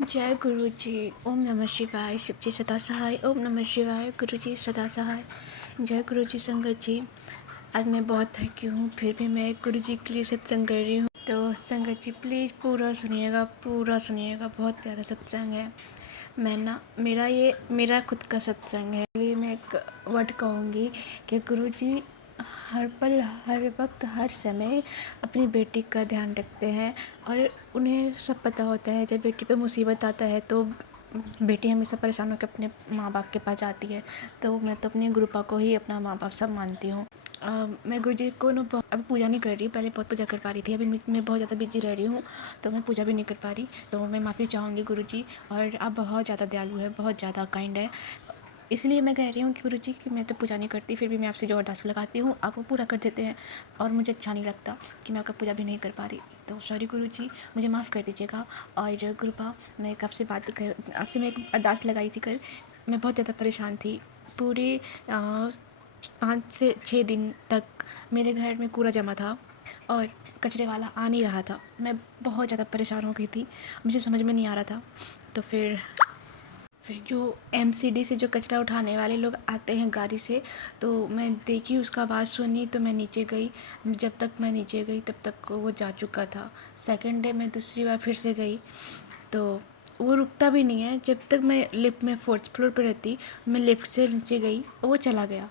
जय गुरु जी। ओम नमः शिवाय। शिव जी सदा सहाय। ओम नमः शिवाय। गुरु जी सदा सहाय। जय गुरु जी। संगत जी, आज मैं बहुत थकी हूँ, फिर भी मैं गुरु जी के लिए सत्संग कर रही हूँ। तो संगत जी प्लीज़ पूरा सुनिएगा, पूरा सुनिएगा। बहुत प्यारा सत्संग है। मैं ना मेरा खुद का सत्संग है, इसलिए मैं एक वर्ड कहूँगी कि गुरु जी हर पल, हर वक्त, हर समय अपनी बेटी का ध्यान रखते हैं। और उन्हें सब पता होता है, जब बेटी पे मुसीबत आता है तो बेटी हमेशा परेशान होकर अपने माँ बाप के पास जाती है। तो मैं तो अपने गुरुपा को ही अपना माँ बाप सब मानती हूँ। मैं गुरु जी को ना अभी पूजा नहीं कर रही, पहले बहुत पूजा कर पा रही थी। अभी मैं बहुत ज़्यादा बिजी रह रही हूँ, तो मैं पूजा भी नहीं कर पा रही। तो मैं माफ़ी चाहूँगी गुरु जी। और आप बहुत ज़्यादा दयालु है, बहुत ज़्यादा काइंड है, इसलिए मैं कह रही हूँ कि गुरु जी कि मैं तो पूजा नहीं करती, फिर भी मैं आपसे जो अरदास लगाती हूँ आप वो पूरा कर देते हैं। और मुझे अच्छा नहीं लगता कि मैं आपका पूजा भी नहीं कर पा रही। तो सॉरी गुरु जी, मुझे माफ़ कर दीजिएगा। और गुरुपा, मैं आपसे आपसे मैं एक अरदास लगाई थी कल। मैं बहुत ज़्यादा परेशान थी। पूरे 5 से 6 दिन तक मेरे घर में कूड़ा जमा था और कचरे वाला आ नहीं रहा था। मैं बहुत ज़्यादा परेशान हो गई थी, मुझे समझ में नहीं आ रहा था। तो फिर जो एमसीडी से जो कचरा उठाने वाले लोग आते हैं गाड़ी से, तो मैं देखी, उसका आवाज़ सुनी, तो मैं नीचे गई। जब तक मैं नीचे गई तब तक वो जा चुका था। सेकंड डे मैं दूसरी बार फिर से गई, तो वो रुकता भी नहीं है। जब तक मैं लिफ्ट में 4th फ्लोर पे रहती, मैं लिफ्ट से नीचे गई, वो चला गया।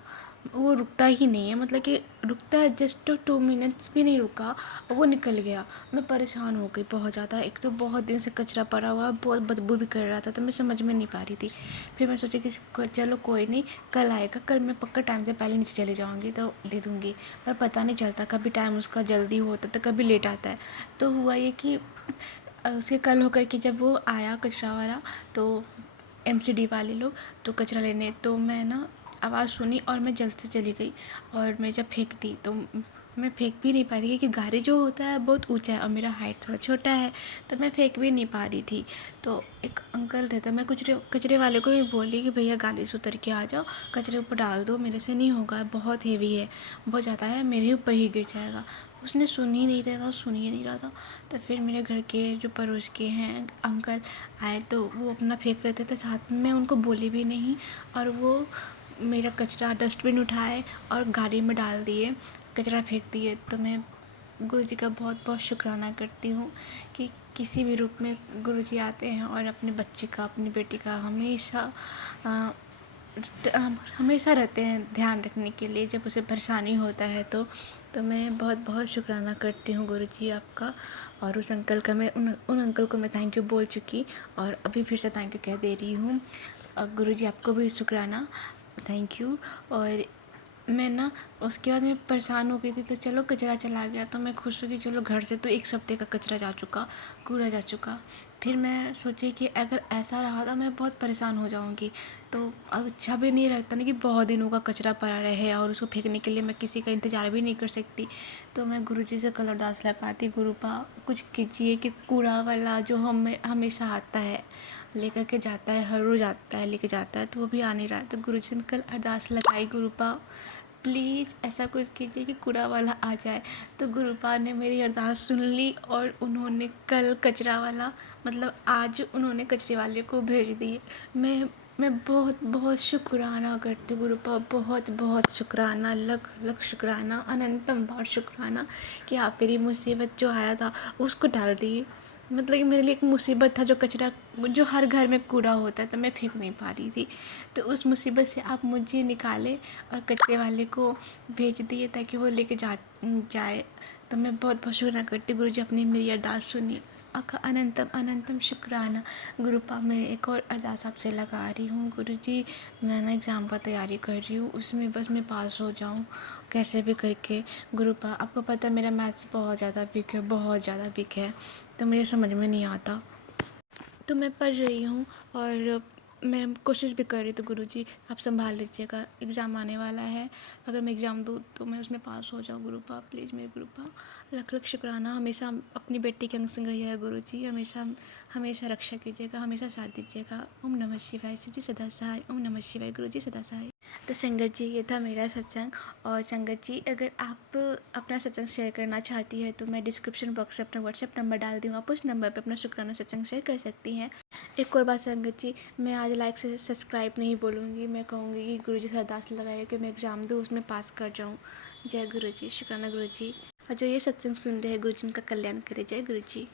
वो रुकता ही नहीं है, मतलब कि रुकता है जस्ट 2 मिनट्स भी नहीं रुका और वो निकल गया। मैं परेशान हो गई बहुत ज़्यादा। एक तो बहुत दिन से कचरा पड़ा हुआ, बहुत बदबू भी कर रहा था, तो मैं समझ में नहीं पा रही थी। फिर मैं सोची कि चलो कोई नहीं, कल आएगा, कल मैं पक्का टाइम से पहले नीचे चली जाऊँगी तो दे दूँगी। पर पता नहीं चलता, कभी टाइम उसका जल्दी होता तो कभी लेट आता है। तो हुआ ये कि उसके कल होकर के जब वो आया कचरा वाला, तो एमसीडी वाले लोग, तो कचरा लेने, तो मैं ना आवाज़ सुनी और मैं जल्द से चली गई। और मैं जब फेंक दी तो मैं फेंक भी नहीं पाई थी, क्योंकि गाड़ी जो होता है बहुत ऊंचा है और मेरा हाइट थोड़ा छोटा है, तो मैं फेंक भी नहीं पा रही थी। तो एक अंकल थे, तो मैं कचरे वाले को भी बोली कि भैया गाड़ी से उतर के आ जाओ, कचरे ऊपर डाल दो, मेरे से नहीं होगा, बहुत हेवी है, बहुत ज़्यादा है, मेरे ऊपर ही गिर जाएगा। उसने सुन ही नहीं रहा था, सुन ही नहीं रहा था। तो फिर मेरे घर के जो पड़ोस के हैं अंकल आए, तो वो अपना फेंक रहे थे, तो साथ में उनको बोली भी नहीं, और वो मेरा कचरा डस्टबिन उठाए और गाड़ी में डाल दिए, कचरा फेंक दिए। तो मैं गुरु जी का बहुत बहुत शुक्राना करती हूँ कि किसी भी रूप में गुरु जी आते हैं और अपने बच्चे का, अपनी बेटी का हमेशा हमेशा रहते हैं ध्यान रखने के लिए, जब उसे परेशानी होता है। तो मैं बहुत बहुत शुक्राना करती हूँ गुरु जी आपका। और उस अंकल का मैं उन अंकल को मैं थैंक यू बोल चुकी, और अभी फिर से थैंक यू कह दे रही हूँ। और गुरु जी आपको भी शुक्राना, थैंक यू। और मैं ना उसके बाद मैं परेशान हो गई थी, तो चलो कचरा चला गया, तो मैं खुश हुई कि चलो घर से तो 1 हफ्ते का कचरा जा चुका, कूड़ा जा चुका। फिर मैं सोची कि अगर ऐसा रहा तो मैं बहुत परेशान हो जाऊंगी। तो अच्छा भी नहीं लगता ना कि बहुत दिनों का कचरा पड़ा रहे और उसको फेंकने के लिए मैं किसी का इंतज़ार भी नहीं कर सकती। तो मैं गुरुजी से कल अरदास लगाती, गुरुपा कुछ कीजिए कि कूड़ा वाला जो हमेशा आता है, लेकर के जाता है, हर रोज़ आता है, लेके जाता है, तो वो भी आ नहीं रहा है। तो गुरुजी से मैं कल अरदास लगाई, गुरुपा प्लीज़ ऐसा कुछ कीजिए कि कूड़ा वाला आ जाए। तो गुरुपा ने मेरी अरदास सुन ली और उन्होंने कल कचरा वाला, मतलब आज उन्होंने कचरे वाले को भेज दिए। मैं बहुत बहुत शुक्राना करती हूँ गुरुपा, बहुत बहुत शुक्राना, लख लख शुक्राना, अनंतम बार शुक्राना कि आप मेरी मुसीबत जो आया था उसको डाल दिए। मतलब कि मेरे लिए एक मुसीबत था, जो कचरा, जो हर घर में कूड़ा होता है, तो मैं फेंक नहीं पा रही थी। तो उस मुसीबत से आप मुझे निकाले और कचरे वाले को भेज दिए ताकि वो लेके जाए। तो मैं बहुत बहुत शुक्राना करती हूँ गुरु जी, अपनी मेरी अरदास सुनी। आपका अनंतम अनंतम शुक्राना। गुरुपा, मैं एक और अरदास आपसे लगा रही हूँ गुरु जी। मैं ना एग्ज़ाम का तैयारी कर रही हूँ, उसमें बस मैं पास हो जाऊँ कैसे भी करके। गुरुपा, आपको पता है मेरा मैथ्स बहुत ज़्यादा वीक है, बहुत ज़्यादा वीक है, तो मुझे समझ में नहीं आता। तो मैं पढ़ रही हूँ और मैं कोशिश भी कर रही थी गुरुजी, आप संभाल लीजिएगा, एग्ज़ाम आने वाला है, अगर मैं एग्ज़ाम दूँ तो मैं उसमें पास हो जाऊँ गुरुपा, प्लीज़ मेरे गुरुपा। लख लख शुक्राना, हमेशा अपनी बेटी के अंग संग रहिएगा गुरुजी, हमेशा हमेशा रक्षा कीजिएगा, हमेशा साथ दीजिएगा। ओम नमः शिवाय, शिव जी सदा सहाय। ओम नमः शिवाय, गुरुजी सदा सहाय। तो संगत जी, ये था मेरा सत्संग। और संगत जी, अगर आप अपना सत्संग शेयर करना चाहती है तो मैं डिस्क्रिप्शन बॉक्स में अपना व्हाट्सएप नंबर डाल दी हूँ, आप उस नंबर पर अपना शुक्राना सत्संग शेयर कर सकती हैं। एक और बात संगत जी, मैं आज लाइक से सब्सक्राइब नहीं बोलूँगी, मैं कहूँगी कि गुरुजी से अरदास लगाइए कि मैं एग्ज़ाम दूँ, उसमें पास कर जाऊँ। जय गुरुजी, शुक्राना गुरुजी। और जो ये सत्संग सुन रहे हैं, गुरुजी उनका कल्याण करे। जय गुरुजी।